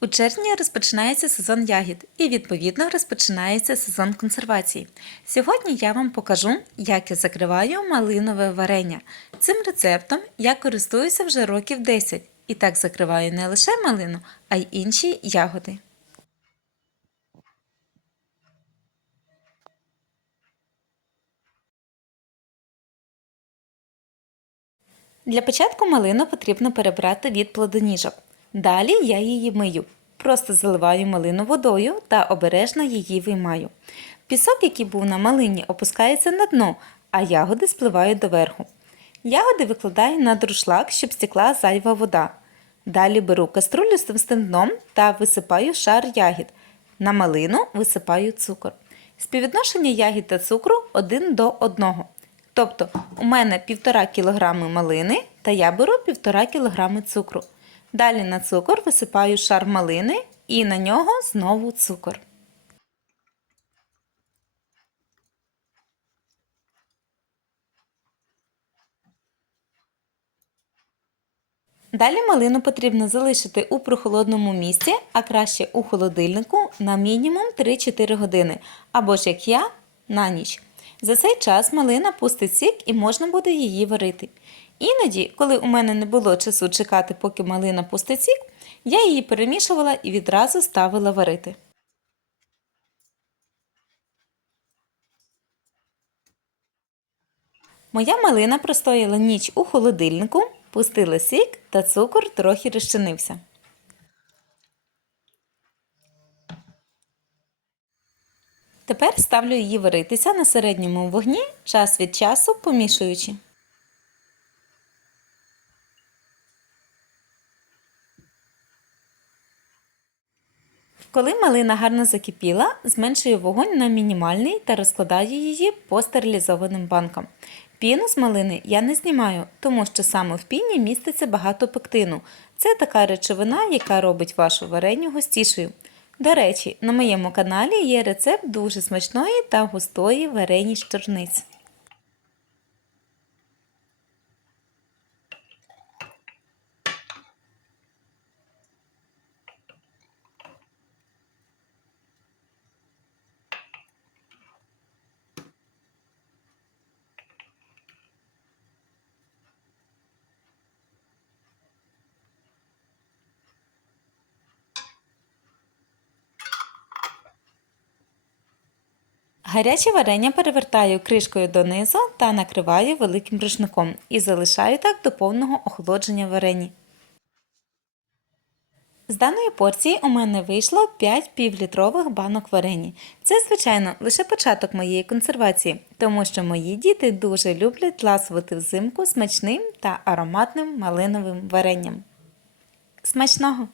У червні розпочинається сезон ягід і, відповідно, розпочинається сезон консервації. Сьогодні я вам покажу, як я закриваю малинове варення. Цим рецептом я користуюся вже років 10 і так закриваю не лише малину, а й інші ягоди. Для початку малину потрібно перебрати від плодоніжок. Далі я її мию. Просто заливаю малину водою та обережно її виймаю. Пісок, який був на малині, опускається на дно, а ягоди спливають доверху. Ягоди викладаю на друшлак, щоб стекла зайва вода. Далі беру каструлю з товстим дном та висипаю шар ягід. На малину висипаю цукор. Співвідношення ягід та цукру 1 до 1. Тобто у мене 1,5 кг малини та я беру 1,5 кг цукру. Далі на цукор висипаю шар малини і на нього знову цукор. Далі малину потрібно залишити у прохолодному місці, а краще у холодильнику на мінімум 3-4 години, або ж як я на ніч. За цей час малина пустить сік і можна буде її варити. Іноді, коли у мене не було часу чекати, поки малина пустить сік, я її перемішувала і відразу ставила варити. Моя малина простояла ніч у холодильнику, пустила сік та цукор трохи розчинився. Тепер ставлю її варитися на середньому вогні час від часу помішуючи. Коли малина гарно закипіла, зменшую вогонь на мінімальний та розкладаю її по стерилізованим банкам. Піну з малини я не знімаю, тому що саме в піні міститься багато пектину. Це така речовина, яка робить вашу вареню густішою. До речі, на моєму каналі є рецепт дуже смачної та густої варені з чорниць. Гаряче варення перевертаю кришкою донизу та накриваю великим рушником і залишаю так до повного охолодження варені. З даної порції у мене вийшло 5 півлітрових банок варені. Це, звичайно, лише початок моєї консервації, тому що мої діти дуже люблять ласувати взимку смачним та ароматним малиновим варенням. Смачного!